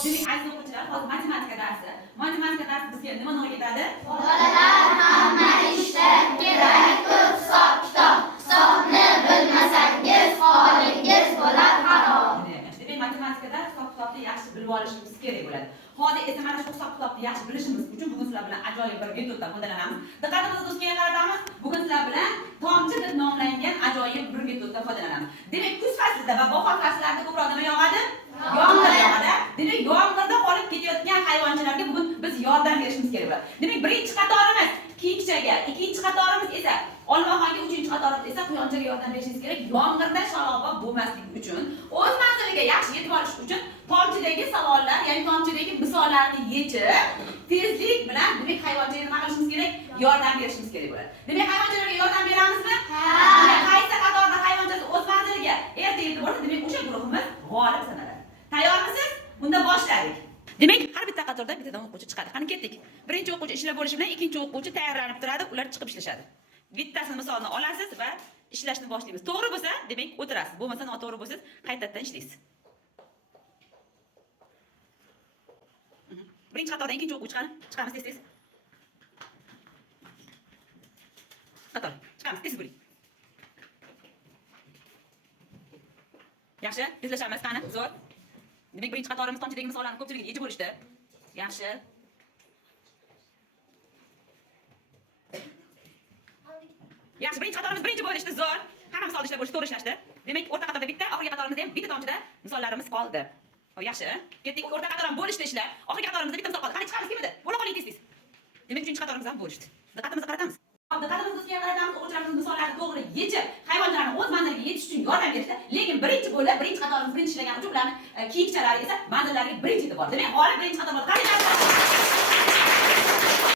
Xo'p, demak aziz o'quvchilar, hozir matematika darsi. Matematika darsi bizga nima o'rgatib ketadi? Bolalar hamma ishda kerak ko'p hisob-kitob. Hisobni bilmasangiz, holingiz bo'lar xarob. Demak, matematikada hisob-kitobni yaxshi bilib olishimiz kerak bo'ladi. Hozir esa mana shu hisob-kitobni yaxshi bilishimiz uchun bugun sizlar bilan ajoyib bir metoddan foydalanamiz. Diqqatimizni do'stga qaratamiz. Bugun sizlar bilan tomchi deb nomlangan ajoyib bir metoddan foydalanamiz. Demak, kuz faslida va bahor fasllariga ko'proq nima yog'adi? Yomg'ir yog'adi. Demak, yomg'irda qolib ketayotgan hayvonchalarga bugun biz yordam berishimiz kerak bo'ladi. Demak, birinchi qatorimiz kiyikchaga, ikkinchi qatorimiz esa olmaxonga, uchinchi qatorimiz esa quyonchaga yordam berishingiz kerak. Yomg'irda shalabbo bo'lmasligi uchun, o'z manziliga yaxshi yetib olish uchun tomchidagi savollar, ya'ni tomchidagi misollarni yechib, tezlik bilan demak hayvonchaga nima qilishimiz kerak? Yordam berishimiz kerak bo'ladi. Demak, hayvonchalarga yordam beramizmi? Ha. Qaysi qatorda hayvonchasi o'z manziliga erta yetib borsa, demak o'sha guruhimiz g'olib sanaladi. Tayyormisiz? Unda boshladik. Demak, har bitta qatorda bittadan o'quvchi chiqadi. Qani ketdik. Birinchi o'quvchi ishlab bo'lishi bilan ikkinchi o'quvchi tayyorlanib turadi, ular chiqib ishlashadi. Bittasini misolni olasiz va ishlashni boshlaymiz. To'g'ri bo'lsa, demak o'tirasiz. Bo'lmasa noto'g'ri bo'lsa, qaytadan ishlaysiz. Birinchi qatordan ikkinchi o'quvchi qani? Chiqamiz tez-tez. Qator. Chiqamiz tez bo'ling. Yaxshi, tezlashamiz qani? Zo'r. Demak, birinchi qatorimiz tomchidagi misollarni ko'pchiligini yechib bo'lishdi. Yaxshi. Yaxshi, birinchi qatorimiz birinchi bo'lishdi, zo'r. Hamma misolni ishlab bo'lishdi, to'g'ri ishlashdi. Demak, o'rta qatorda bitta, oxirgi qatorimizda ham bitta tomchida misollarimiz qoldi. Xo'p, yaxshi. Ketdik, o'rta qator ham bo'lishdi ishlar. Oxirgi qatorimizda bitta misol qoldi. Qani chiqamiz kimidi? Bo'la qoling tez-tez. Demak, uchinchi qatorimiz ham bo'lishdi. Diqqatimizni qaratamiz. Diqqatimizni ustiga qaratamiz, o'quvchilarimiz misollarni to'g'ri yechib, hayvonlarni o'z manziliga yetish uchun yordam berishdi. Lekin birinchi bo'lib, birinchi qatorimiz birinchi ishlagani uchun ularni kiyikchalari esa manzillariga birinchi yetib bordi. Demak, g'olib birinchi qator bo'ldi. Qani